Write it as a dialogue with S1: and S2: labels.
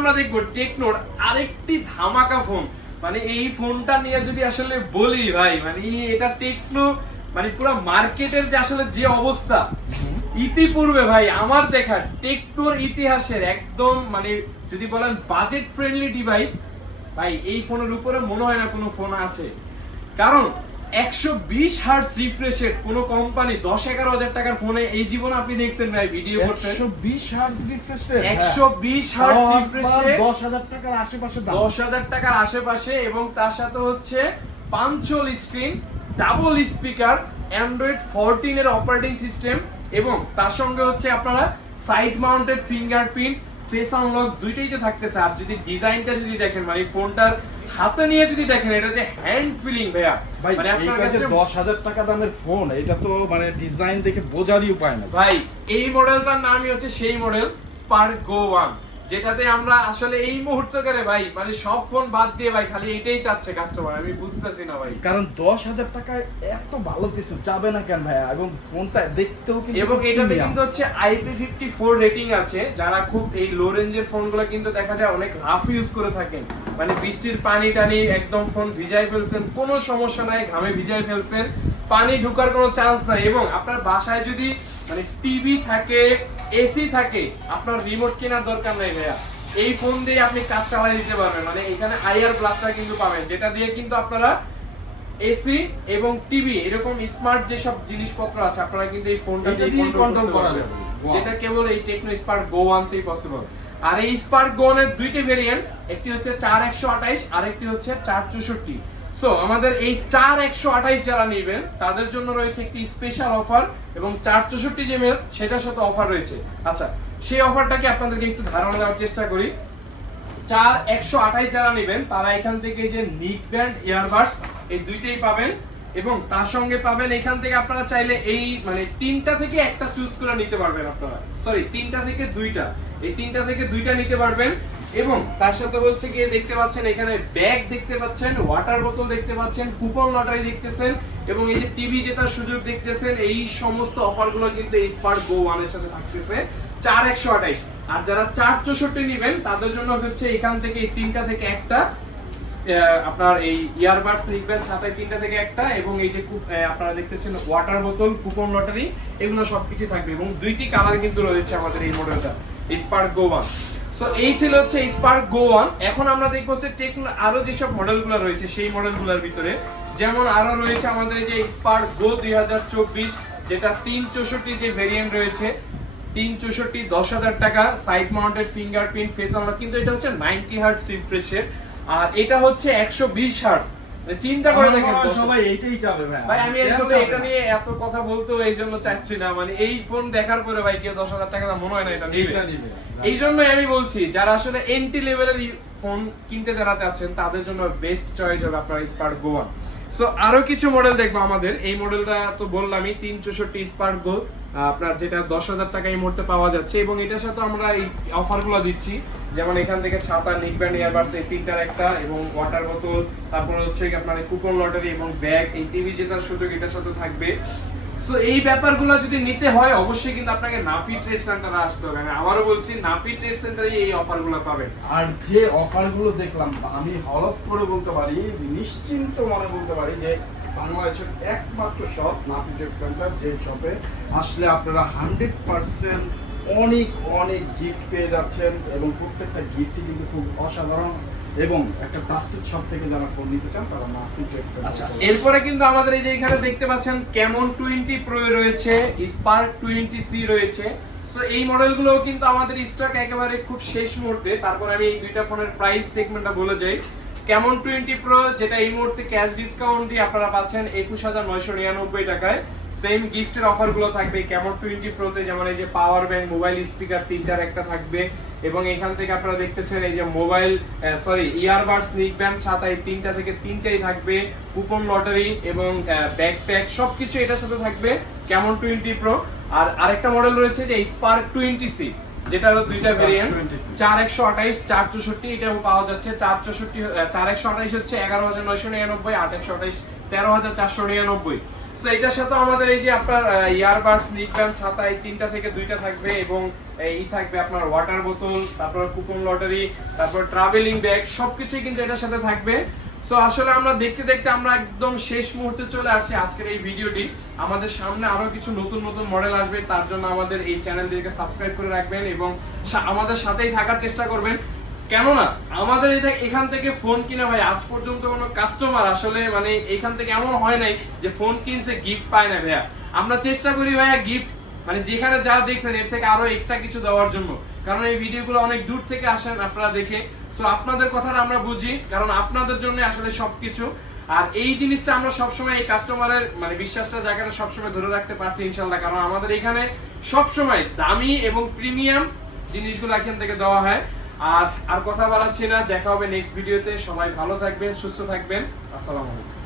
S1: আমরা দেখব টেকনোর আরেকটি ধামাকা ফোন। মানে এই ফোনটা নিয়ে যদি আসলে বলি ভাই মানে এটা টেকনো মানে পুরো মার্কেটের যে আসলে যে অবস্থা ইতিপূর্বে ভাই আমার দেখা টেকনোর ইতিহাসের একদম মানে যদি বলেন বাজেট ফ্রেন্ডলি ডিভাইস ভাই এই ফোনের উপরে মনে হয় না কোনো ফোন আছে। কারণ একশো বিশ হার্ট রিফ্রেশের কোনো কোম্পানি দশ এগারো হাজার টাকার ফোনে এই জীবন আপনি দেখছেন ভাই ভিডিও করতে।
S2: একশো বিশ হার্টজ রিফ্রেশ রেট
S1: একশো বিশ হার্ট রিফ্রেশে
S2: দশ হাজার টাকার আশেপাশে
S1: দশ হাজার টাকার আশেপাশে এবং তার সাথে হচ্ছে punch hole screen double speaker Android fourteen এর অপারেটিং সিস্টেম এবং তার সঙ্গে হচ্ছে আপনারা side mounted fingerprint face unlock দুইটাই তো থাকতেছে। আর যদি ডিজাইনটা যদি দেখেন মানে ফোনটার হাতে নিয়ে যদি দেখেন এটা যে হ্যান্ড ফিলিং ভাইয়া।
S2: ভাই
S1: মানে আপনার কাছে
S2: দশ হাজার টাকা দামের ফোন এটা তো মানে ডিজাইন দেখে বোঝারই উপায় না
S1: ভাই এই মডেলটার নামই হচ্ছে সেই মডেল স্পার্ক গো ওয়ান যেটাতে আমরা আসলে এই মুহূর্তকারে ভাই মানে সব ফোন বাদ দিয়ে ভাই খালি এটাই চাচ্ছে কাস্টমার আমি বুঝতেছি না ভাই।
S2: কারণ দশ হাজার টাকায় এত ভালো কিছু যাবে না কেন ভাইয়া? এবং ফোনটা দেখতেও কিন্তু
S1: এবং এটাতে কিন্তু হচ্ছে আইপি ফিফটি ফোর রেটিং আছে যারা খুব এই লো রেঞ্জের ফোনগুলো কিন্তু দেখা যায় অনেক রাফ ইউজ করে থাকেন। মানে বৃষ্টির পানি টানি একদম ফোন ভিজাই ফেলছেন কোনো সমস্যা নাই ঘামে ভিজাই ফেলছেন পানি ঢুকার কোনো চান্স নাই। এবং আপনার বাসায় যদি মানে টিভি থাকে এসি থাকে আপনার রিমোট কেনার দরকার নাই ভাইয়া। এই ফোন দিয়ে আপনি কাজ চালাই দিতে পারবেন। মানে এখানে আইআর প্লাসটা কিন্তু পাবেন যেটা দিয়ে কিন্তু আপনারা এসি এবং টিভি এরকম স্মার্ট যেসব জিনিসপত্র আছে আপনারা কিন্তু এই ফোনটা দিয়ে কন্ট্রোল করা যাবে। যেটা কেবল এই টেকনো স্পার্ক গো ওয়ানতেই পসিবল আর এই স্পার্ক গো এর দুইটি ভেরিয়েন্ট একটি হচ্ছে চার একশো আঠাইশ আর একটি হচ্ছে চার চৌষট্টি। সো আমাদের এই চার একশো আঠাইশ যারা নেবেন, তাদের জন্য রয়েছে একটি স্পেশাল অফার এবং চার চৌষট্টি যে মেল সেটার সাথে অফার রয়েছে। আচ্ছা সেই অফারটাকে আপনাদেরকে একটু ধারণা দেওয়ার চেষ্টা করি। চার একশো আঠাইশ যারা নেবেন, তারা এখান থেকে যে নিক ব্যান্ড ইয়ারবাডস এই দুইটাই পাবেন এবং তার সঙ্গে পাবেন এখান থেকে আপনারা চাইলে এই মানে তিনটা থেকে একটা চুজ করে নিতে পারবেন আপনারা। সরি তিনটা থেকে দুইটা। এই তিনটা থেকে দুইটা নিতে পারবেন। এবং তার সাথে হচ্ছে গিয়ে দেখতে পাচ্ছেন, এখানে ব্যাগ দেখতে পাচ্ছেন ওয়াটার বোতল দেখতে পাচ্ছেন কুপন লটারি দেখতেছেন এবং এই যে টিভি জেতার সুযোগ দেখতেছেন, এই সমস্ত অফারগুলো কিন্তু এই স্পার্ক গো ওয়ানের সাথে থাকতেছে। চার একশো আঠাইশ। আর যারা চার চৌষট্টি নেবেন, তাদের জন্য হচ্ছে এখান থেকে তিনটা থেকে একটা আপনার এই ইয়ারবাডস লিখবেন সাথে তিনটা থেকে একটা এবং এই যে আপনারা দেখতেছেন ওয়াটার বোতল কুপন লটারি এগুলো সবকিছু থাকবে এবং দুইটি কালার কিন্তু রয়েছে আমাদের এই মডেলটা স্পার্ক গো ওয়ান সো এই ছিল হচ্ছে স্পার্ক গো ওয়ান এখন আমরা দেখব হচ্ছে টেকনো, আরও যেসব মডেলগুলো রয়েছে সেই মডেলগুলোর ভিতরে। যেমন আরও রয়েছে আমাদের যে স্পার্ক গো দুই হাজার চব্বিশ, যেটা তিন চৌষট্টি যে ভেরিয়েন্ট রয়েছে, তিন চৌষট্টি, দশ হাজার টাকা সাইড মাউন্টেড ফিঙ্গারপ্রিন্ট ফেস আমরা কিন্তু এটা হচ্ছে নাইনটি হার্ট রিফ্রেশের আর এটা হচ্ছে একশো বিশ হার্ট চিন্তা করে দেখেন
S2: মনে। সবাই এইটাই চাবে ভাই।
S1: ভাই আমি আসলে এটা নিয়ে এত কথা বলতেও এই জন্য চাচ্ছি না। মানে এই ফোন দেখার পরে ভাই কেউ দশ হাজার টাকা মনে হয় না এটা নিবে। এই জন্যই আমি বলছি যারা আসলে এন্ট্রি লেভেলের ফোন কিনতে যারা চাচ্ছেন তাদের জন্য বেস্ট চয়েস হবে আপনার স্পার্ট গো ওয়ান সো আরও কিছু মডেল দেখব আমাদের। এই মডেলটা তো বললামই, তিন চৌষট্টি স্পার্ক গোল আপনার যেটা দশ হাজার টাকা এই মুহূর্তে পাওয়া যাচ্ছে। এবং এটার সাথে আমরা এই অফারগুলো দিচ্ছি। যেমন এখান থেকে ছাতা নিক ব্যান্ড এয়ারবার্স এই তিনটার একটা, এবং ওয়াটার বোতল তারপরে হচ্ছে আপনার কুপন লটারি এবং ব্যাগ এই টিভি জেতার সুযোগ এটার সাথে থাকবে। সো এই ব্যাপারগুলো যদি নিতে হয়, অবশ্যই কিন্তু আপনাকে নাফি ট্রেড সেন্টারে আসতে হবে। আমি আবারও বলছি, নাফি ট্রেড সেন্টারে এই অফারগুলো পাবেন।
S2: আর যে অফারগুলো দেখলাম, আমি হল অফ করে বলতে পারি, নিশ্চিন্ত মনে বলতে পারি যে বাংলাদেশের একমাত্র শপ নাফিটেক সেন্টার যে শপে আসলে আপনারা হান্ড্রেড পার্সেন্ট অনেক অনেক গিফট পেয়ে যাচ্ছেন এবং প্রত্যেকটা গিফটই কিন্তু খুব অসাধারণ। এবং একটা ট্রাস্টেড শপ থেকে যারা ফোন নিতে চান তারা নাফিটেক
S1: আচ্ছা এরপরে কিন্তু আমাদের এই যে এখানে দেখতে পাচ্ছেন কেমন টোয়েন্টি প্রো রয়েছে স্পার্ক টোয়েন্টি সি রয়েছে। সো এই মডেলগুলো কিন্তু আমাদের স্টক একেবারে খুব শেষ মুহূর্তে। তারপর আমি এই দুইটা ফোনের প্রাইস সেগমেন্টটা বলে যাই। কেমন টোয়েন্টি প্রো যেটা এই মুহূর্তে ক্যাশ ডিসকাউন্ট দিয়ে আপনারা পাচ্ছেন একুশ হাজার নয়শো নিরানব্বই টাকায়। সেম গিফটের অফারগুলো থাকবে কেমন টোয়েন্টি প্রোতে যেমন এই যে পাওয়ার ব্যাংক মোবাইল স্পিকার তিনটার একটা থাকবে এবং এখান থেকে আপনারা দেখতেছেন এই যে mobile sorry earbuds neckband ছাতা, এই তিনটা থেকে তিনটাই থাকবে কুপন লটারি এবং ব্যাকপ্যাক সবকিছু এটার সাথে থাকবে কেমন টোয়েন্টি প্রো আর আরেকটা মডেল রয়েছে যে স্পার্ক টোয়েন্টি সি যেটা হলো দুইটা ভেরিয়েন্ট চার একশো আঠাইশ চার চৌষট্টি এটাও পাওয়া যাচ্ছে। চার চৌষট্টি চার একশো আঠাইশ হচ্ছে এগারো হাজার নয়শো নিরানব্বই আট একশো আঠাইশ তেরো হাজার চারশো নিরানব্বই। এটার সাথে আমাদের এই যে আপনার ইয়ারবাডস নিক ব্যান্ড ছাতা এই তিনটা থেকে দুইটা থাকবে এবং এই থাকবে আপনার ওয়াটার বোতল তারপর কুপন লটারি তারপর ট্রাভেলিং ব্যাগ সবকিছুই কিন্তু এটার সাথে থাকবে। সো আসলে আমরা দেখতে দেখতে আমরা একদম শেষ মুহূর্তে চলে আসছি আজকের এই ভিডিওটি। আমাদের সামনে আরও কিছু নতুন নতুন মডেল আসবে, তার জন্য আমাদের এই চ্যানেলটিকে সাবস্ক্রাইব করে রাখবেন এবং আমাদের সাথেই থাকার চেষ্টা করবেন। কেননা, আমাদের এখান থেকে ফোন কিনে ভাই, আজ পর্যন্ত কোনো কাস্টমার আসলে মানে এখান থেকে এমন হয় নাই যে ফোন কিনছে গিফট পায় না ভাইয়া। আমরা চেষ্টা করি ভাইয়া গিফট মানে যেখানে যা দেখছেন, এর থেকে আরও এক্সট্রা কিছু দেওয়ার জন্য। কারণ এই ভিডিওগুলো অনেক দূর থেকে আসেন আপনারা দেখে। সো আপনাদের কথাটা আমরা বুঝি, কারণ আপনাদের জন্য আসলে সবকিছু। আর এই জিনিসটা আমরা সবসময় এই কাস্টমারের মানে বিশ্বাসটা, জায়গাটা সবসময় ধরে রাখতে পারছি ইনশাল্লাহ কারণ আমাদের এখানে সবসময় দামি এবং প্রিমিয়াম জিনিসগুলো এখান থেকে দেওয়া হয়। আর আর কথা বলাচ্ছি না। দেখা হবে নেক্সট ভিডিওতে সবাই ভালো থাকবেন, সুস্থ থাকবেন। আসসালামু আলাইকুম।